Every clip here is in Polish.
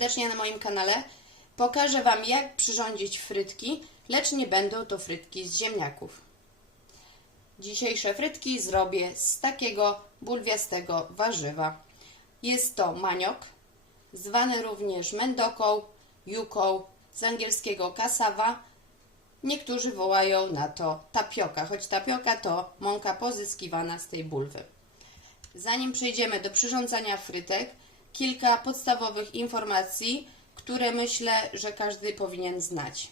serdecznie na moim kanale. Pokażę Wam, jak przyrządzić frytki, lecz nie będą to frytki z ziemniaków. Dzisiejsze frytki zrobię z takiego bulwiastego warzywa. Jest to maniok, zwany również mendoką, juką, z angielskiego cassava. Niektórzy wołają na to tapioka, choć tapioka to mąka pozyskiwana z tej bulwy. Zanim przejdziemy do przyrządzania frytek, kilka podstawowych informacji, które myślę, że każdy powinien znać.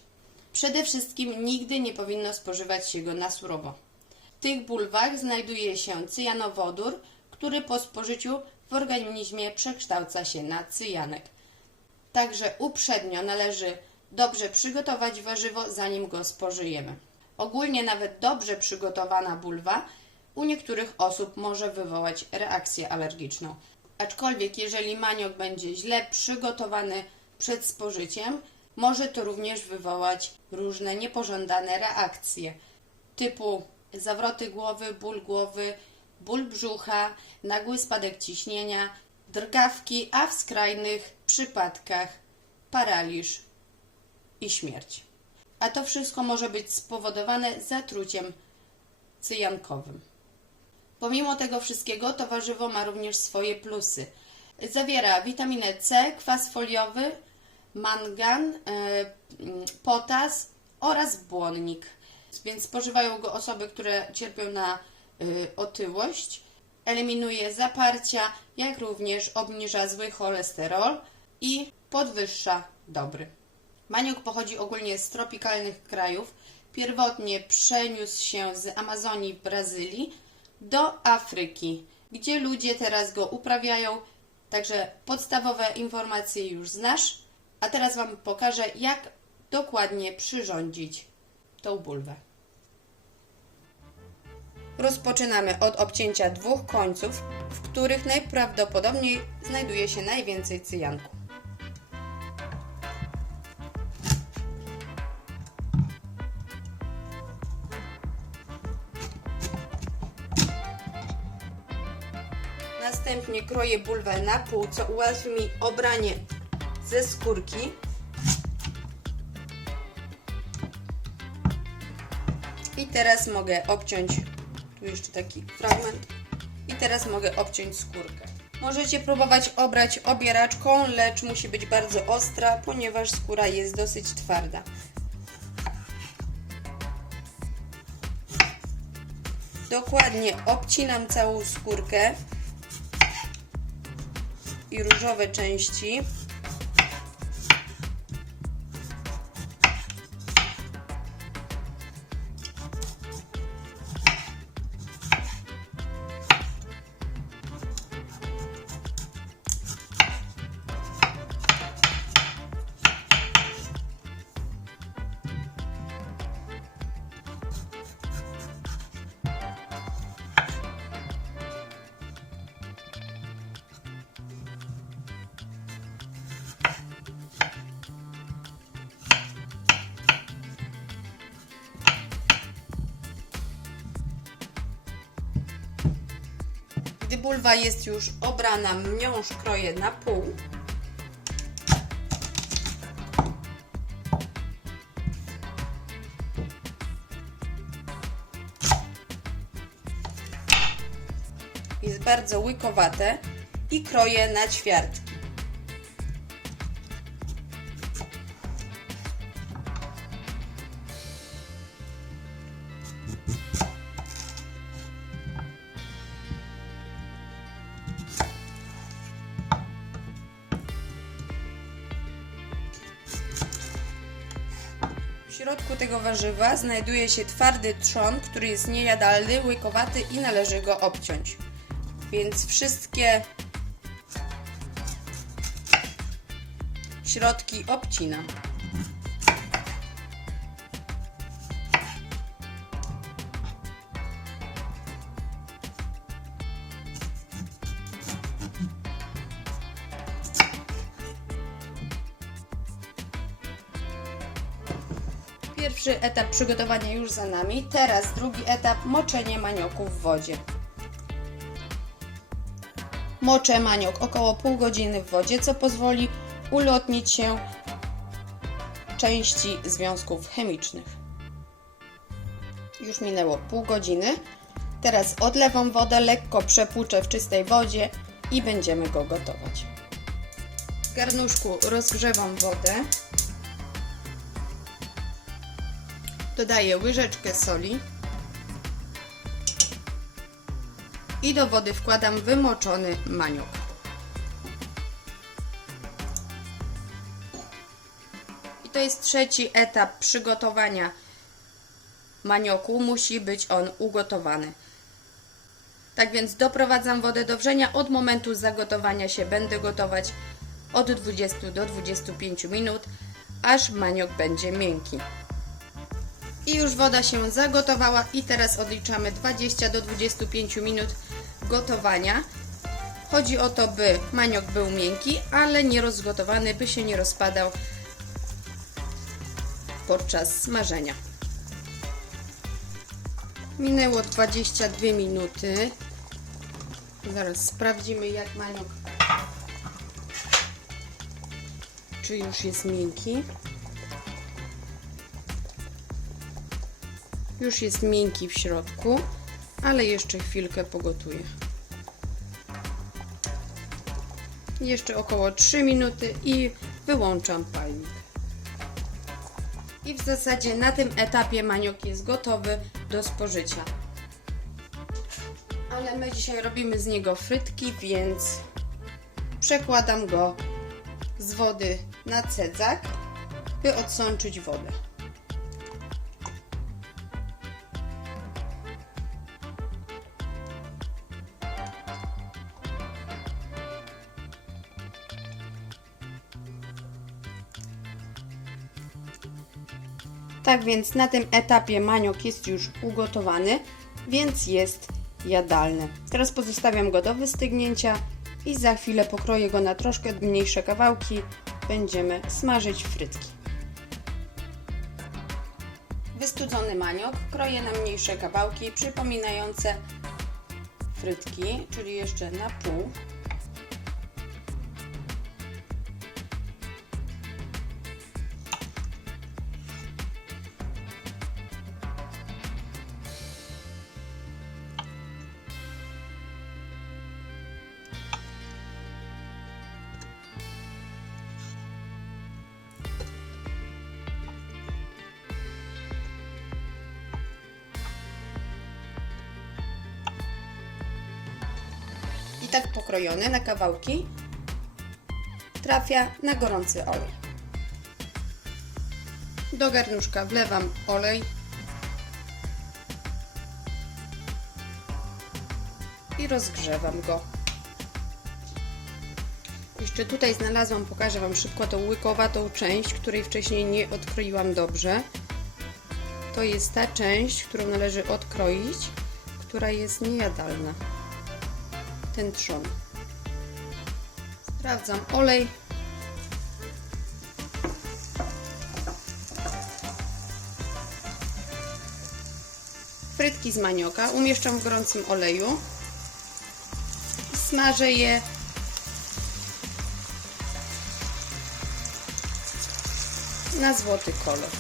Przede wszystkim nigdy nie powinno spożywać się go na surowo. W tych bulwach znajduje się cyjanowodór, który po spożyciu w organizmie przekształca się na cyjanek. Także uprzednio należy dobrze przygotować warzywo, zanim go spożyjemy. Ogólnie nawet dobrze przygotowana bulwa u niektórych osób może wywołać reakcję alergiczną. Aczkolwiek jeżeli maniok będzie źle przygotowany przed spożyciem, może to również wywołać różne niepożądane reakcje typu zawroty głowy, ból brzucha, nagły spadek ciśnienia, drgawki, a w skrajnych przypadkach paraliż i śmierć. A to wszystko może być spowodowane zatruciem cyjankowym. Pomimo tego wszystkiego to warzywo ma również swoje plusy. Zawiera witaminę C, kwas foliowy, mangan, potas oraz błonnik. Więc spożywają go osoby, które cierpią na otyłość. Eliminuje zaparcia, jak również obniża zły cholesterol i podwyższa dobry. Maniok pochodzi ogólnie z tropikalnych krajów. Pierwotnie przeniósł się z Amazonii w Brazylii do Afryki, gdzie ludzie teraz go uprawiają. Także podstawowe informacje już znasz, a teraz Wam pokażę, jak dokładnie przyrządzić tą bulwę. Rozpoczynamy od obcięcia dwóch końców, w których najprawdopodobniej znajduje się najwięcej cyjanku. Następnie kroję bulwę na pół, co ułatwi mi obranie ze skórki. I teraz mogę obciąć, tu jeszcze taki fragment, i teraz mogę obciąć skórkę. Możecie próbować obrać obieraczką, lecz musi być bardzo ostra, ponieważ skóra jest dosyć twarda. Dokładnie obcinam całą skórkę i różowe części. Gdy bulwa jest już obrana, miąższ kroję na pół. Jest bardzo łykowate i kroję na ćwiartki. W środku tego warzywa znajduje się twardy trzon, który jest niejadalny, łykowaty i należy go obciąć. Więc wszystkie środki obcinam. Pierwszy etap przygotowania już za nami. Teraz drugi etap, moczenie manioku w wodzie. Moczę maniok około pół godziny w wodzie, co pozwoli ulotnić się części związków chemicznych. Już minęło pół godziny. Teraz odlewam wodę, lekko przepłuczę w czystej wodzie i będziemy go gotować. W garnuszku rozgrzewam wodę. Dodaję łyżeczkę soli i do wody wkładam wymoczony maniok. I to jest trzeci etap przygotowania manioku. Musi być on ugotowany. Tak więc doprowadzam wodę do wrzenia. Od momentu zagotowania się będę gotować od 20 do 25 minut, aż maniok będzie miękki. I już woda się zagotowała i teraz odliczamy 20 do 25 minut gotowania. Chodzi o to, by maniok był miękki, ale nie rozgotowany, by się nie rozpadał podczas smażenia. Minęło 22 minuty. Zaraz sprawdzimy, jak maniok, czy już jest miękki. Już jest miękki w środku, ale jeszcze chwilkę pogotuje. Jeszcze około 3 minuty i wyłączam palnik. I w zasadzie na tym etapie maniok jest gotowy do spożycia. Ale my dzisiaj robimy z niego frytki, więc przekładam go z wody na cedzak, by odsączyć wodę. Tak więc na tym etapie maniok jest już ugotowany, więc jest jadalny. Teraz pozostawiam go do wystygnięcia i za chwilę pokroję go na troszkę mniejsze kawałki. Będziemy smażyć frytki. Wystudzony maniok kroję na mniejsze kawałki przypominające frytki, czyli jeszcze na pół. I tak pokrojony na kawałki trafia na gorący olej. Do garnuszka wlewam olej i rozgrzewam go. Jeszcze tutaj znalazłam, pokażę Wam szybko tą łykowatą część, której wcześniej nie odkroiłam dobrze. To jest ta część, którą należy odkroić, która jest niejadalna. Ten trzon. Sprawdzam olej. Frytki z manioka umieszczam w gorącym oleju. Smażę je na złoty kolor.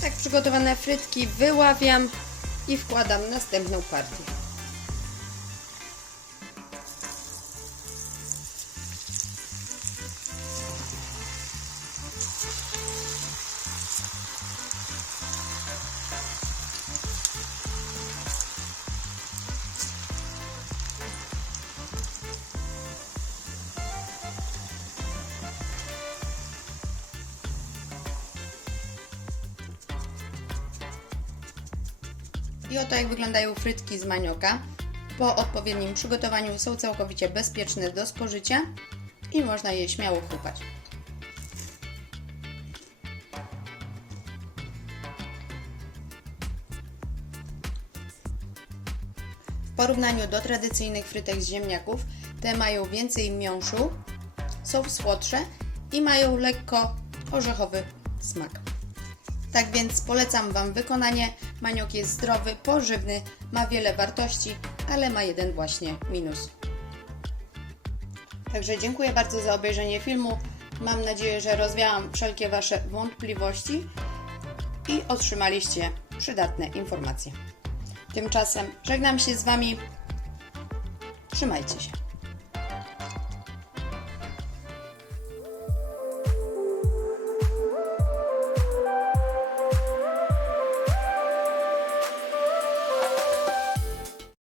Tak przygotowane frytki wyławiam i wkładam następną partię. I oto jak wyglądają frytki z manioka. Po odpowiednim przygotowaniu są całkowicie bezpieczne do spożycia i można je śmiało chrupać. W porównaniu do tradycyjnych frytek z ziemniaków, te mają więcej miąższu, są słodsze i mają lekko orzechowy smak. Tak więc polecam Wam wykonanie. Maniok jest zdrowy, pożywny, ma wiele wartości, ale ma jeden właśnie minus. Także dziękuję bardzo za obejrzenie filmu. Mam nadzieję, że rozwiałam wszelkie Wasze wątpliwości i otrzymaliście przydatne informacje. Tymczasem żegnam się z Wami. Trzymajcie się.